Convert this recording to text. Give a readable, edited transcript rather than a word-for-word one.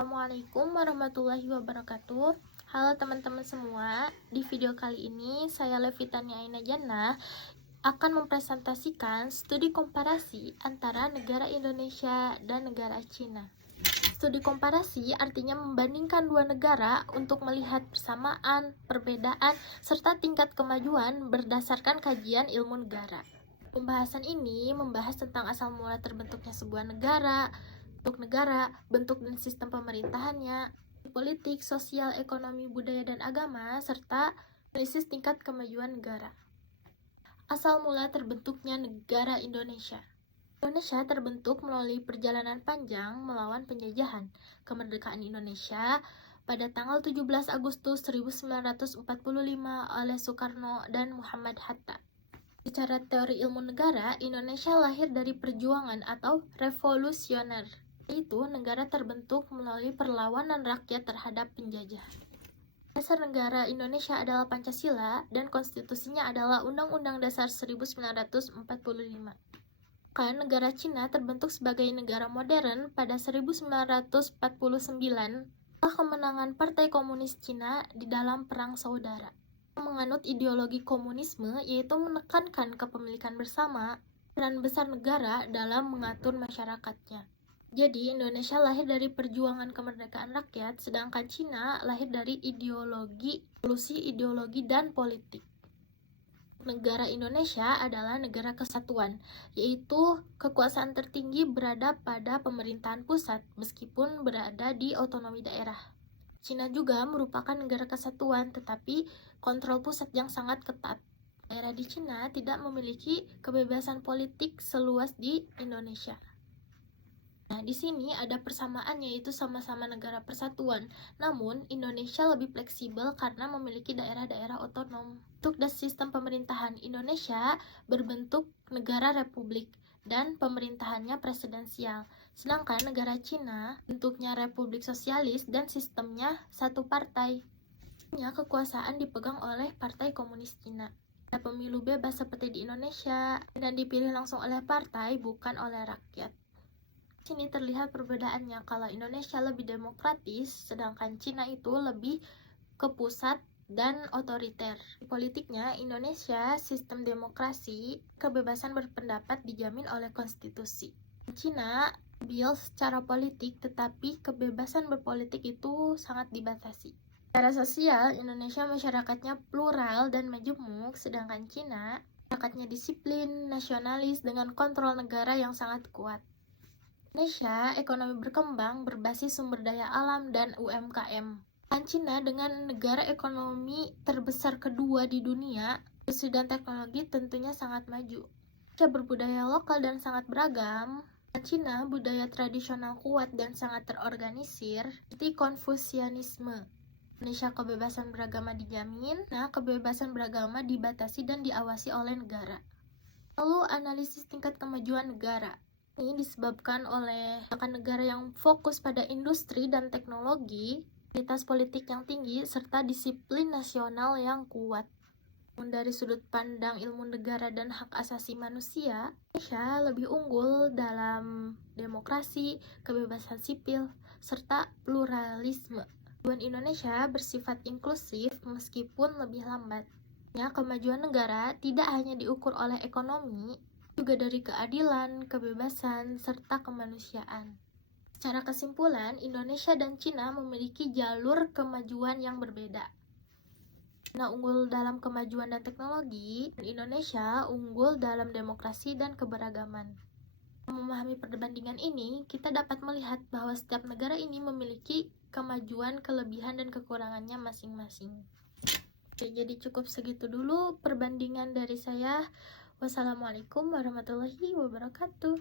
Assalamualaikum warahmatullahi wabarakatuh. Halo teman-teman semua, di video kali ini saya Levitania Aina Jannah akan mempresentasikan studi komparasi antara negara Indonesia dan negara Cina. Studi komparasi artinya membandingkan dua negara untuk melihat persamaan, perbedaan, serta tingkat kemajuan berdasarkan kajian ilmu negara. Pembahasan ini membahas tentang asal mula terbentuknya sebuah negara, bentuk dan sistem pemerintahannya, politik, sosial, ekonomi, budaya, dan agama, serta analisis tingkat kemajuan negara. Asal mula terbentuknya negara Indonesia. Indonesia terbentuk melalui perjalanan panjang melawan penjajahan. Kemerdekaan Indonesia pada tanggal 17 Agustus 1945 oleh Soekarno dan Muhammad Hatta. Secara teori ilmu negara, Indonesia lahir dari perjuangan atau revolusioner, yaitu negara terbentuk melalui perlawanan rakyat terhadap penjajah. Dasar negara Indonesia adalah Pancasila dan konstitusinya adalah Undang-Undang Dasar 1945. Negara Cina terbentuk sebagai negara modern pada 1949 setelah kemenangan Partai Komunis Cina di dalam Perang Saudara. Menganut ideologi komunisme, yaitu menekankan kepemilikan bersama, peran besar negara dalam mengatur masyarakatnya. Jadi, Indonesia lahir dari perjuangan kemerdekaan rakyat, sedangkan Cina lahir dari evolusi ideologi dan politik. Negara Indonesia adalah negara kesatuan, yaitu kekuasaan tertinggi berada pada pemerintahan pusat, meskipun berada di otonomi daerah. Cina juga merupakan negara kesatuan, tetapi kontrol pusat yang sangat ketat. Daerah di Cina tidak memiliki kebebasan politik seluas di Indonesia. Nah, di sini ada persamaan, yaitu sama-sama negara persatuan. Namun, Indonesia lebih fleksibel karena memiliki daerah-daerah otonom. Untuk sistem pemerintahan, Indonesia berbentuk negara republik dan pemerintahannya presidensial. Sedangkan negara Cina bentuknya republik sosialis dan sistemnya satu partai. Kekuasaan dipegang oleh Partai Komunis Cina. Ada pemilu bebas seperti di Indonesia dan dipilih langsung oleh partai, bukan oleh rakyat. Sini terlihat perbedaannya, kalau Indonesia lebih demokratis, sedangkan Cina itu lebih ke pusat dan otoriter. Di politiknya, Indonesia sistem demokrasi, kebebasan berpendapat dijamin oleh konstitusi. Cina stabil secara politik, tetapi kebebasan berpolitik itu sangat dibatasi. Secara sosial, Indonesia masyarakatnya plural dan majemuk, sedangkan Cina masyarakatnya disiplin, nasionalis dengan kontrol negara yang sangat kuat. Indonesia ekonomi berkembang berbasis sumber daya alam dan UMKM. Cina dengan negara ekonomi terbesar kedua di dunia, industri dan teknologi tentunya sangat maju. Indonesia berbudaya lokal dan sangat beragam. Cina budaya tradisional kuat dan sangat terorganisir, seperti Konfusianisme. Indonesia kebebasan beragama dijamin, kebebasan beragama dibatasi dan diawasi oleh negara. Lalu analisis tingkat kemajuan negara. Ini disebabkan oleh negara yang fokus pada industri dan teknologi, kualitas politik yang tinggi, serta disiplin nasional yang kuat. Dari sudut pandang ilmu negara dan hak asasi manusia, Indonesia lebih unggul dalam demokrasi, kebebasan sipil, serta pluralisme. Kemajuan Indonesia bersifat inklusif meskipun lebih lambat. Kemajuan negara tidak hanya diukur oleh ekonomi, juga dari keadilan, kebebasan, serta kemanusiaan. Secara kesimpulan, Indonesia dan Cina memiliki jalur kemajuan yang berbeda. Cina unggul dalam kemajuan dan teknologi, dan Indonesia unggul dalam demokrasi dan keberagaman. Memahami perbandingan ini, kita dapat melihat bahwa setiap negara ini memiliki kemajuan, kelebihan, dan kekurangannya masing-masing. Jadi cukup segitu dulu perbandingan dari saya. Wassalamualaikum warahmatullahi wabarakatuh.